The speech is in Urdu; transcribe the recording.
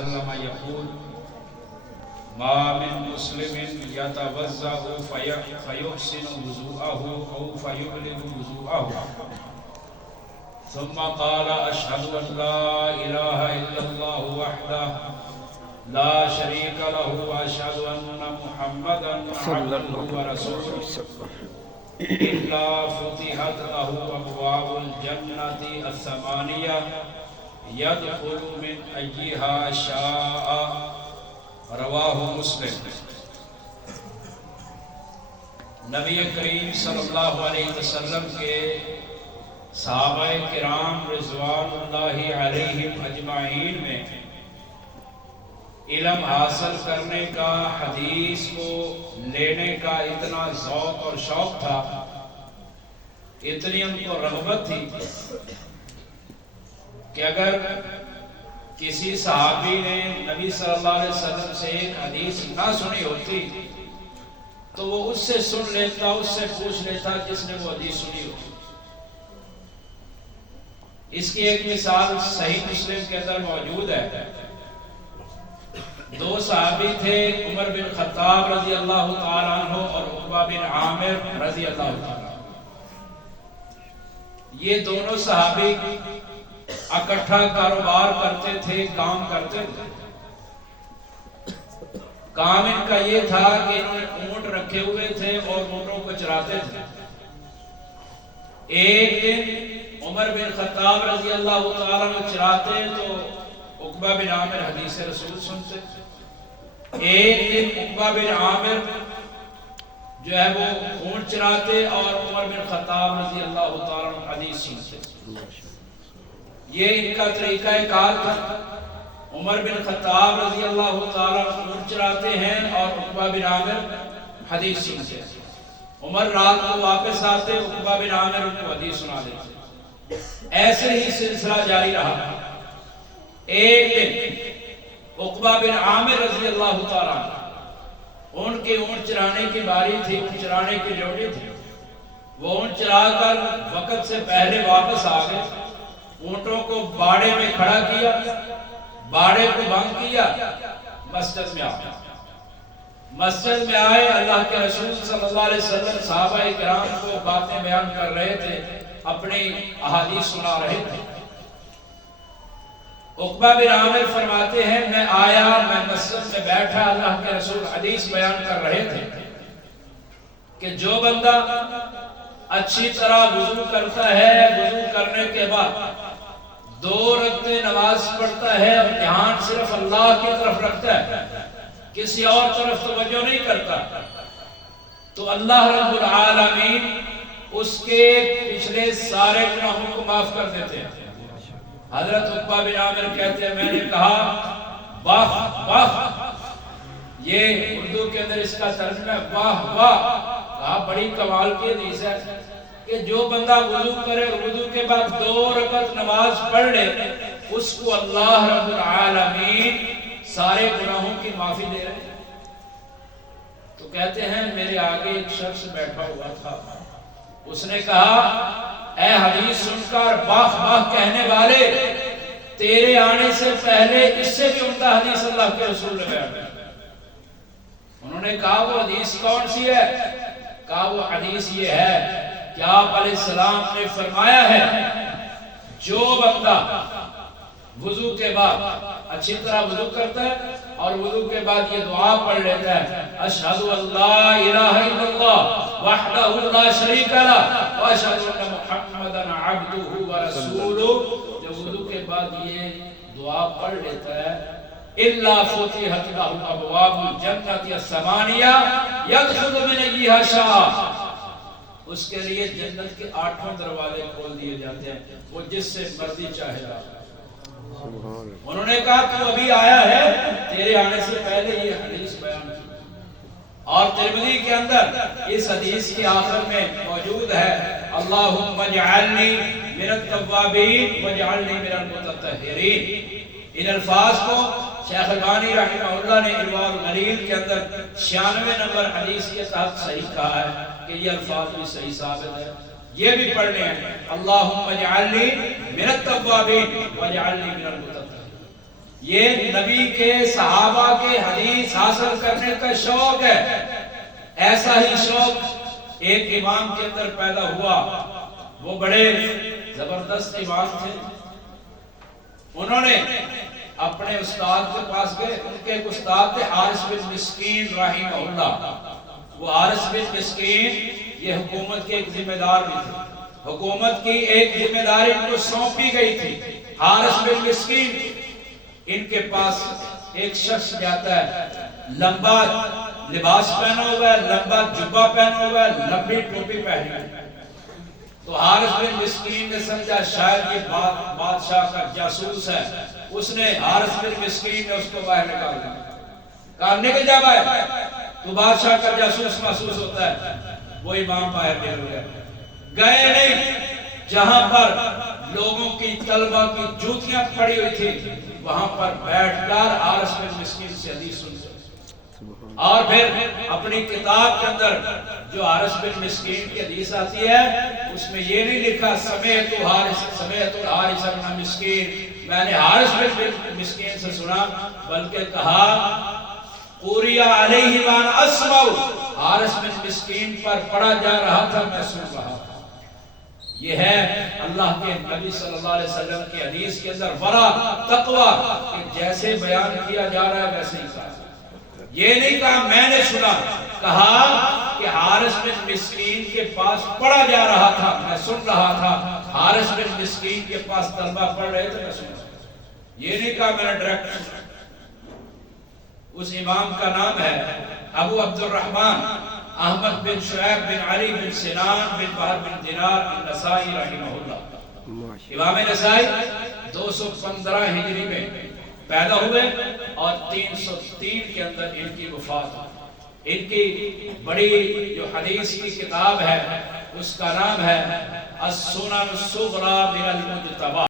وسلم يقول ما من مسلم يتوضأ فيحسن وضوءه أو فيبلغ وضوءه ثم قال أشهد أن لا إله إلا الله وحده لا شريك له وأشهد أن محمدا عبده ورسوله إلا فتحت له أبواب الجنة الثمانية يدخل من أيها شاء رواہ مسلم۔ نبی کریم صلی اللہ علیہ وسلم کے صحابہ کرام رضوان اللہ علیہم اجمعین میں علم حاصل کرنے کا، حدیث کو لینے کا اتنا ذوق اور شوق تھا، اتنی ان کو رغبت تھی کہ اگر کسی صحابی نے نبی صلی اللہ علیہ وسلم سے ایک حدیث نہ سنی ہوتی تو وہ اس سے سن لیتا، اس سے پوچھ لیتا جس نے وہ حدیث سنی ہوتی۔ اس کی ایک مثال صحیح مسلم کے اندر موجود ہے۔ دو صحابی تھے، عمر بن خطاب رضی اللہ تعالیٰ عنہ اور عقبہ بن عامر رضی اللہ تعالیٰ عنہ۔ یہ دونوں صحابی اکٹھا کاروبار کرتے تھے، کام کرتے تھے۔ کام ان کا یہ تھا کہ انہوں نے اونٹ رکھے ہوئے تھے اور اونٹوں کو چراتے تھے۔ ایک دن عمر بن خطاب رضی اللہ تعالیٰ عنہ چراتے تو عقبہ بن عامر حدیث رسول سنتے۔ ایک دن عقبہ بن عامر جو ہے وہ اونٹ چراتے اور عمر بن خطاب رضی اللہ تعالیٰ عنہ حدیث سنتے۔ یہ ان کا طریقہ کار تھا۔ عمر بن خطاب رضی اللہ تعالیٰ عنہ اونٹ چراتے ہیں اور عقبہ بن عامر حدیث سنتے۔ عمر رات کو واپس آتے، عقبہ بن عامر ان کو حدیث سنا دیتے۔ ایسے ہی سلسلہ جاری رہا۔ ایک دن عقبہ بن عامر رضی اللہ تعالیٰ عنہ ان کے اونٹ چرانے کی باری تھی، اونٹ چرانے کی ڈیوٹی تھی۔ وہ اونٹ چرا کر وقت سے پہلے واپس آ گئے، اونٹوں کو باڑے میں کھڑا کیا، باڑے کو بند کیا، مسجد میں آئے۔ مسجد میں آئے، اللہ کے رسول صلی اللہ علیہ وسلم صحابہ کرام کو باتیں بیان کر رہے تھے، اپنی احادیث سنا رہے تھے۔ عقبہ بن عامر فرماتے ہیں میں آیا، میں مسجد میں بیٹھا، اللہ کے رسول حدیث بیان کر رہے تھے کہ جو بندہ اچھی طرح وضو کرتا ہے، وضو کرنے کے بعد 2 رکعتیں نماز پڑھتا ہے اور دھیان صرف اللہ کی طرف رکھتا ہے، کسی اور طرف توجہ نہیں کرتا، تو اللہ رب العالمین اس کے پچھلے سارے گناہوں کو معاف کر دیتے ہیں۔ حضرت عقبہ بن عامر کہتے ہیں میں نے کہا واہ واہ، یہ اردو کے اندر اس کا ترجمہ ہے واہ واہ، کہا بڑی کمال کی حدیث ہے کہ جو بندہ وضو کرے اور وضو کے بعد 2 رکعت نماز پڑھ لے، اس کو اللہ رب العالمین سارے گناہوں کی معافی دے رہے ہیں۔ تو کہتے ہیں میرے آگے ایک شخص بیٹھا ہوا تھا، اس نے کہا اے حدیث سن کر واہ واہ کہنے والے، تیرے آنے سے پہلے اس سے بھی عمدہ حدیث اللہ کے رسول نے بیان کی۔ انہوں نے کہا وہ حدیث کون سی ہے؟ کہا وہ حدیث یہ ہے کہ آپ علیہ السلام نے فرمایا ہے جو بندہ وضو کے بعد اچھی طرح وضو کرتا ہے اور وضو کے بعد یہ دعا پڑھ لیتا ہے اشہد ان لا الہ الا اللہ وحدہ لا شریک لہ واشہد ان محمدا عبدہ ورسولہ، جو وضو کے بعد یہ دعا پڑھ لیتا ہے الا فتحت لہ ابواب الجنۃ الثمانیہ یدخل من ایہا شاء، اس کے لیے جنت کے 8 دروازے کھول دیے جاتے ہیں، وہ جس سے مرضی چاہے گا۔ انہوں نے کہا تو ابھی آیا ہے، تیرے آنے سے پہلے یہ حدیث بیان کی، اور ترمذی کے اندر اس حدیث کی آخر میں موجود ہے اللہم اجعلنی من التوابین واجعلنی من المتطہرین۔ ان الفاظ کو شیخ البانی رحمہ اللہ نے ارواء الغلیل کے اندر 96 نمبر حدیث کے تحت صحیح کہا ہے کہ یہ الفاظ بھی صحیح ثابت ہے، یہ بھی پڑھنے ہیں اللہم اجعلنی من التوابین واجعلنی من المتطہرین۔ یہ نبی کے صحابہ کے حدیث حاصل کرنے کا شوق ہے۔ ایسا ہی شوق ایک امام کے اندر پیدا ہوا، وہ بڑے زبردست امام تھے۔ انہوں نے اپنے استاد کے پاس گئے، ان کے ایک استاد تھے حارث بن مسکین رحمہ اللہ۔ وہ حارث بن مسکین یہ حکومت کے ایک ذمہ دار بھی تھے، حکومت کی ایک ذمہ داری ان کو سونپی گئی تھی۔ حارث بن مسکین، ان کے پاس ایک شخص جاتا ہے، لمبا لباس پہنا ہوا ہے، لمبا جبہ پہنا ہوا ہے، لمبی ٹوپی پہنی ہے۔ تو حارث بن مسکین نے سمجھا شاید یہ بادشاہ کا جاسوس ہے۔ اس نے حارث بن مسکین نے اس کو باہر نکال دیا، کہا نکل جا باہر، تو بادشاہ کا جاسوس محسوس ہوتا ہے۔ وہ امام باہر نکل گیا، گئے نہیں، جہاں پر لوگوں کی طلبہ کی جوتیاں پڑی ہوئی تھی وہاں پر بیٹھ کر حارث بن مسکین سے حدیث سنتے، اور پھر اپنی کتاب کے اندر جو حارث بن مسکین کی حدیث آتی ہے اس میں یہ نہیں لکھا سمیت الحارث بن مسکین، میں نے حارث بن مسکین سے سنا، بلکہ کہا قُرِئَ عَلَيْهِ وَأَنَا أَسْمَعُ، حارث بن مسکین پر پڑھا جا رہا تھا، میں سن رہا تھا۔ یہ ہے اللہ کے نبی صلی اللہ علیہ وسلم کی حدیث کے اندر ورع، تقوی، کہ جیسے بیان کیا جا رہا ہے ویسے ہی کہا۔ یہ نہیں کہا میں نے سنا، کہا کہ حارث بن مسکین کے پاس پڑھا جا رہا تھا، میں سن رہا تھا۔ حارث بن مسکین کے پاس طلبہ پڑھ رہے تھے، میں سن رہا تھا۔ یہ نہیں کہا میں نے ڈائریکٹ سنا۔ اس امام کا نام ہے ابو عبد الرحمن احمد بن شعیب بن علی بن سنان بن بہر بن دینار النسائی رحمہ اللہ۔ امام نسائی 215 ہجری میں پیدا ہوئے اور 303 کے اندر ان کی وفات ہوئی۔ ان کی بڑی جو حدیث کی کتاب ہے اس کا نام ہے السنن الصغری من المجتبی۔